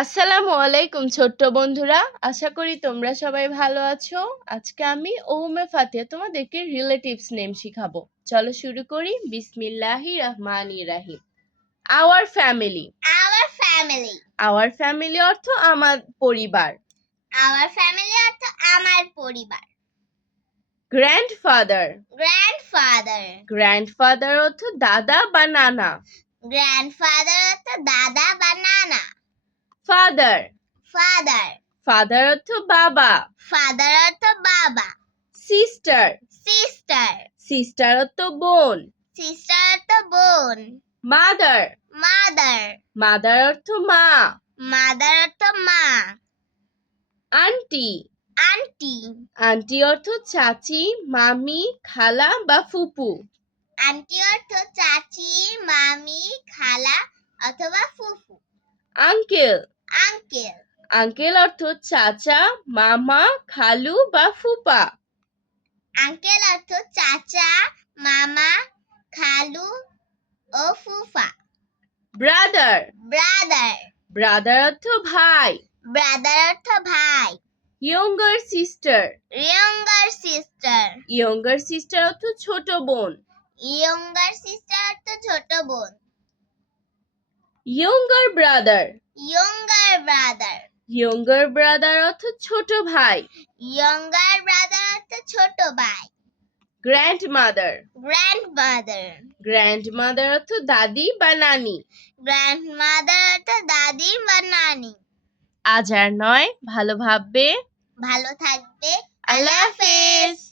আসসালামু আলাইকুম ছোট্ট বন্ধুরা, আশা করি তোমরা সবাই ভালো আছো। আজকে আমি ওউমে ফাতিহা তোমাদেরকে রিলেটিভস নেম শিখাবো। চলো শুরু করি। বিসমিল্লাহির রহমানির রহিম। Our family. Our family. Our family অর্থ আমার পরিবার। Our family অর্থ আমার পরিবার। গ্র্যান্ডফাদার। Grandfather. গ্র্যান্ডফাদার অর্থ দাদা বা নানা। Grandfather অর্থ দাদা বা নানা। ফাদার। Father. ফাদার অর্থ বাবা। Father অর্থ বাবা। সিস্টার। Sister. সিস্টার অর্থ বোন। Sister অর্থ বোন। মাদার। Mother. মাদার অর্থ মা। Mother অর্থ মা। আন্টি। Aunty. আন্টি অর্থ চাচি, মামি, খালা বা ফুপু। Aunty অর্থ চাচি, মামি, খালা অথবা ফুফু। আঙ্কেল। Uncle. আঙ্কেল অর্থ চাচা, মামা, খালু বা ফুপা। আঙ্কেল অর্থ চাচা, মামা, খালু ও ফুফা। ব্রাদার। ব্রাদার। ব্রাদার অর্থ ভাই। ব্রাদার অর্থ ভাই। Younger sister. Younger sister. Younger sister অর্থ ছোট বোন। ইয়ঙ্গার সিস্টার অর্থ ছোট বোন। Younger brother. Younger brother. Younger brother অর্থ ছোট ভাই। ইয়ঙ্গার ব্রাদার অর্থ ছোট ভাই। গ্র্যান্ডমাদার। গ্র্যান্ডমাদার। গ্র্যান্ডমাদার অর্থ দাদি বা নানি। গ্র্যান্ডমাদার অর্থ দাদি বা নানি। আজ আর নয়, ভালো ভাববে। ভালো থাকবে। আল্লাহ হাফেজ।